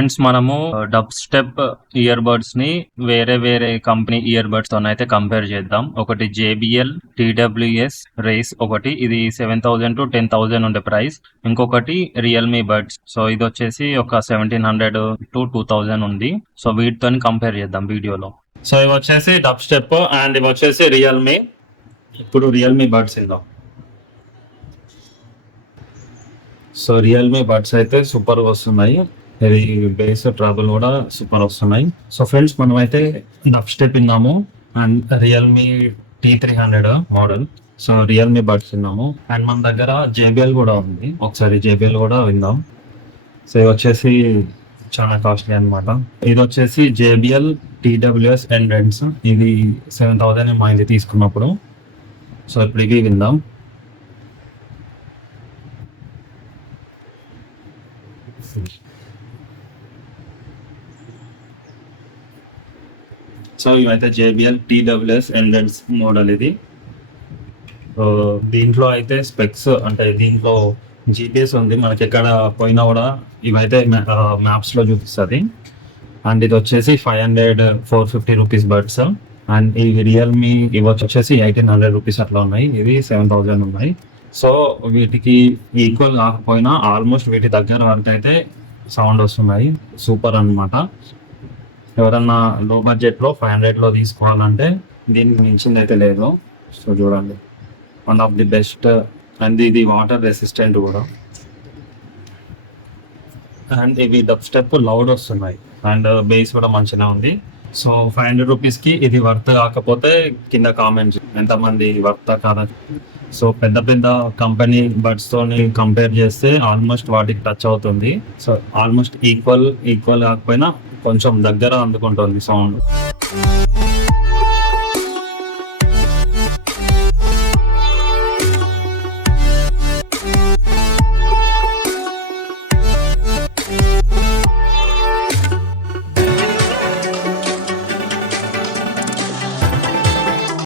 Friends, మనము dub step ear buds ని వేరే వేరే కంపెనీ ఇయర్ బడ్స్ తో అయితే కంపేర్ చేద్దాం. ఒకటి JBL TWS రేస్, ఒకటి ఇది 7,000 to 10,000 ఉండే ప్రైస్. ఇంకొకటి రియల్మీ బడ్స్. సో ఇది వచ్చేసి ఒక 1,700 to 2,000 ఉంది. సో వీటితో కంపేర్ చేద్దాం వీడియోలో. సో ఇవి వచ్చేసి డబ్ స్టెప్ అండ్ ఇవి వచ్చేసి రియల్మీ. ఇప్పుడు రియల్మీ బడ్స్ ఇందాం. సో రియల్మీ బడ్స్ అయితే సూపర్ వస్తున్నాయి. ఇది బేస్ ట్రాబుల్ కూడా సూపర్ వస్తున్నాయి. సో ఫ్రెండ్స్, మనం అయితే డబ్ స్టెప్ విన్నాము and Realme T300 model. So Realme buds విన్నాము అండ్ మన దగ్గర JBL కూడా ఉంది. ఒకసారి JBL కూడా విందాం. సో ఇది వచ్చేసి చాలా కాస్ట్లీ అనమాట. ఇది వచ్చేసి JBL TWS Endurance. ఇది 7,000 మా ఇది తీసుకున్నప్పుడు. సో ఇప్పుడు ఇవి విందాం. సో ఇవైతే JBL TWS Endurance మోడల్ ఇది. దీంట్లో అయితే స్పెక్స్ అంటే దీంట్లో GPS ఉంది. మనకి ఎక్కడ పోయినా కూడా ఇవైతే మ్యాప్స్ లో చూపిస్తుంది. అండ్ ఇది వచ్చేసి 450 రూపీస్ బడ్స్. అండ్ ఇవి రియల్మీ ఇవి వచ్చేసి 1,800 రూపీస్ అట్లా ఉన్నాయి. ఇవి 7,000 ఉన్నాయి. సో వీటికి ఈక్వల్ కాకపోయినా ఆల్మోస్ట్ వీటి దగ్గర వరకు అయితే సౌండ్ వస్తున్నాయి. సూపర్ అన్నమాట. ఎవరన్నా లో బడ్జెట్లో 500లో తీసుకోవాలంటే దీనికి మించింది అయితే లేదు. సో చూడండి, one of the best. And ఇది వాటర్ రెసిస్టెంట్ కూడా. అండ్ ఇవి డబ్ స్టెప్ లౌడ్ వస్తున్నాయి అండ్ బేస్ కూడా మంచిగా ఉంది. సో 500 రూపీస్కి ఇది వర్త్ కాకపోతే కింద కామెంట్స్ ఎంతమంది వర్త్ కాదా. సో పెద్ద పెద్ద కంపెనీ బడ్స్ తోని కంపేర్ చేస్తే ఆల్మోస్ట్ వాటికి టచ్ అవుతుంది. సో ఆల్మోస్ట్ ఈక్వల్ కాకపోయినా కొంచెం దగ్గర అందుకుంటుంది సౌండ్.